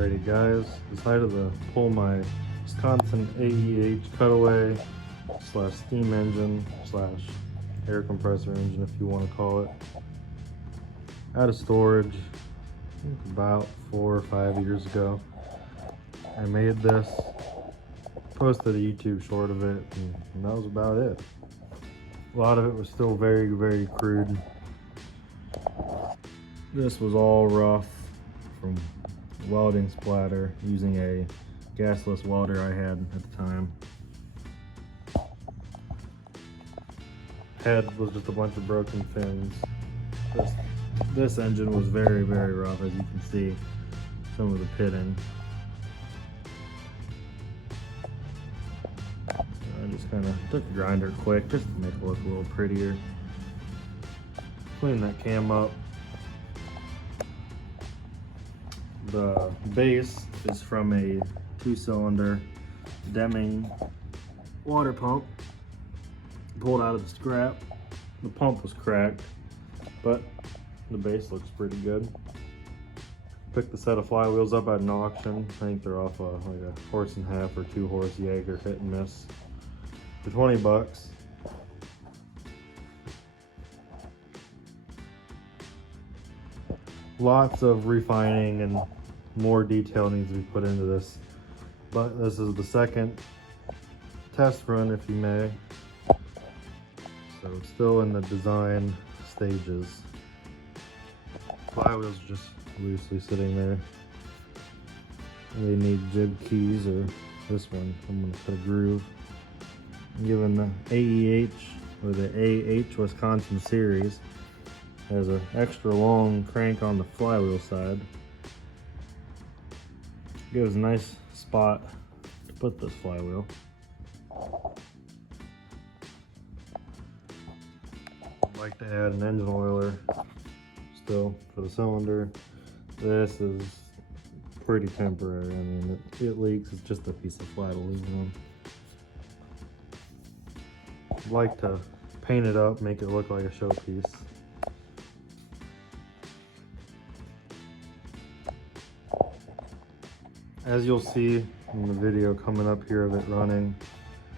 Alrighty guys, decided to pull my Wisconsin AEH cutaway slash steam engine slash air compressor engine, if you want to call it, out of storage about 4 or 5 years ago. I made this, posted a YouTube short of it, and that was about it. A lot of it was still very, very crude. This was all rough from welding splatter using a gasless welder I had at the time. Head was just a bunch of broken fins. This engine was very, very rough, as you can see some of the pitting. So I just kind of took the grinder quick just to make it look a little prettier. Clean that cam up. The base is from a 2-cylinder Deming water pump, pulled out of the scrap. The pump was cracked, but the base looks pretty good. Picked a set of flywheels up at an auction. I think they're off like a 1.5 or 2 horse Jaeger hit and miss for 20 bucks. Lots of refining and more detail needs to be put into this, but this is the second test run, if you may, so it's still in the design stages. Flywheel's just loosely sitting there. They need jib keys, or this one I'm going to put a groove. Given the AEH or the AEH Wisconsin series has an extra long crank on the flywheel side. Gives a nice spot to put this flywheel. I'd like to add an engine oiler still for the cylinder. This is pretty temporary. I mean, it leaks. It's just a piece of flat aluminum. I'd like to paint it up, make it look like a showpiece. As you'll see in the video coming up here of it running,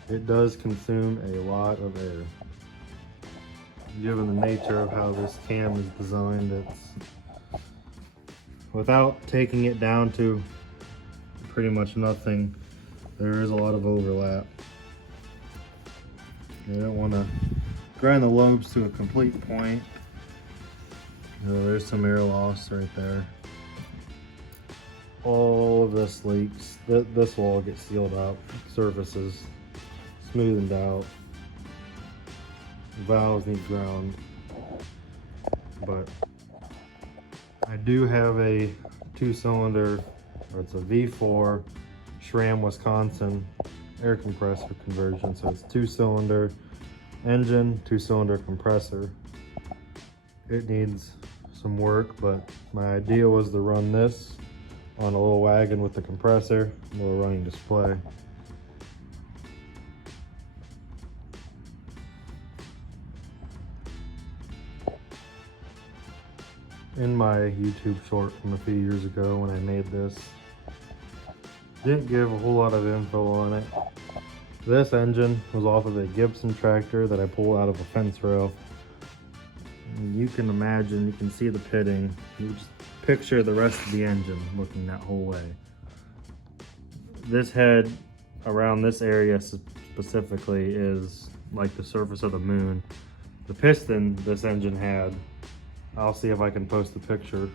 it does consume a lot of air. Given the nature of how this cam is designed, it's without taking it down to pretty much nothing, there is a lot of overlap. You don't want to grind the lobes to a complete point. There's some air loss right there. All of this leaks. This will all get sealed up. Surfaces smoothened out. Valves need ground. But I do have a 2-cylinder, or it's a V4 SRAM Wisconsin air compressor conversion. So it's 2-cylinder engine, 2-cylinder compressor. It needs some work, but my idea was to run this on a little wagon with the compressor, a little running display. In my YouTube short from a few years ago when I made this, didn't give a whole lot of info on it. This engine was off of a Gibson tractor that I pulled out of a fence rail. And you can imagine, you can see the pitting. You just picture the rest of the engine looking that whole way. This head around this area specifically is like the surface of the moon. The piston this engine had, I'll see if I can post a picture,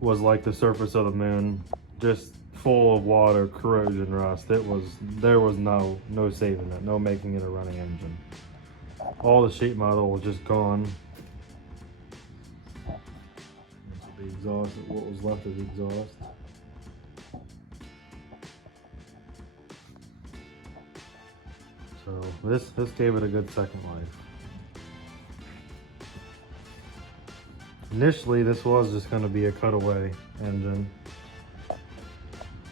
was like the surface of the moon, just full of water, corrosion, rust. There was no saving it, no making it a running engine. All the sheet metal was just gone. The exhaust, what was left of the exhaust. So this gave it a good second life. Initially this was just going to be a cutaway engine,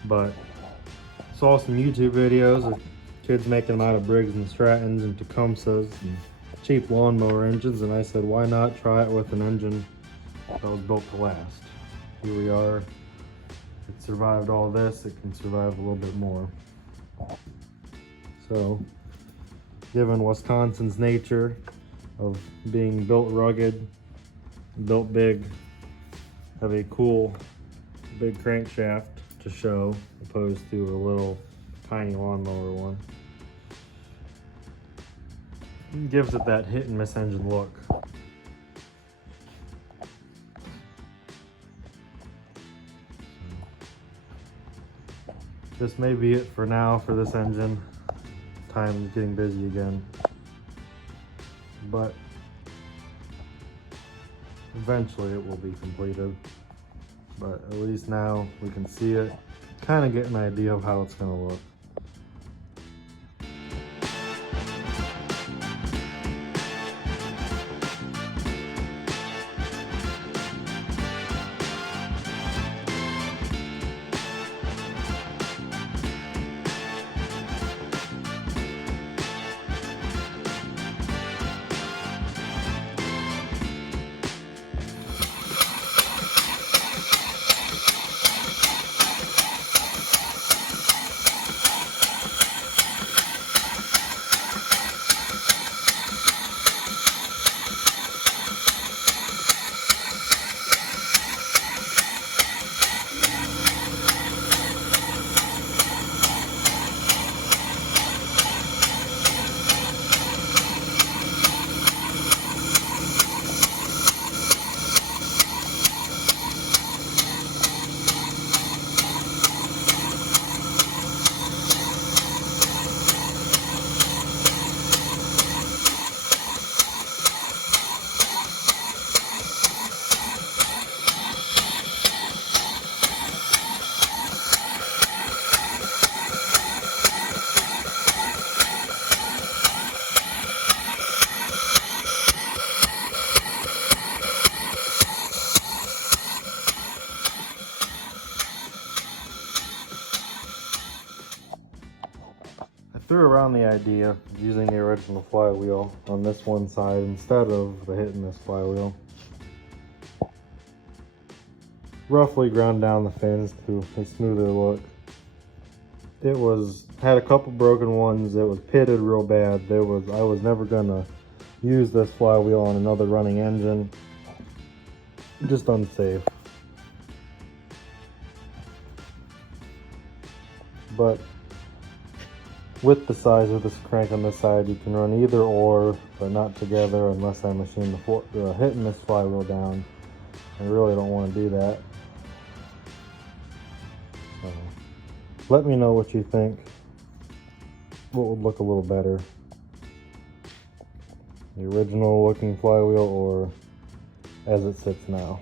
but saw some YouTube videos of kids making them out of Briggs and Strattons and Tecumsehs and cheap lawnmower engines, and I said, why not try it with an engine that was built to last. Here we are It survived all this, it can survive a little bit more. So, given Wisconsin's nature of being built rugged, built big, have a cool big crankshaft to show, opposed to a little tiny lawnmower one. It gives it that hit and miss engine look. This may be it for now for this engine. Time's getting busy again. But eventually it will be completed. But at least now we can see it, kind of get an idea of how it's going to look. Threw around the idea of using the original flywheel on this one side instead of the hit and miss flywheel. Roughly ground down the fins to a smoother look. It had a couple broken ones. It was pitted real bad. I was never gonna use this flywheel on another running engine. Just unsafe. But with the size of this crank on this side, you can run either or, but not together unless I machine the hit and miss flywheel down. I really don't want to do that. So, let me know what you think. What would look a little better? The original looking flywheel or as it sits now?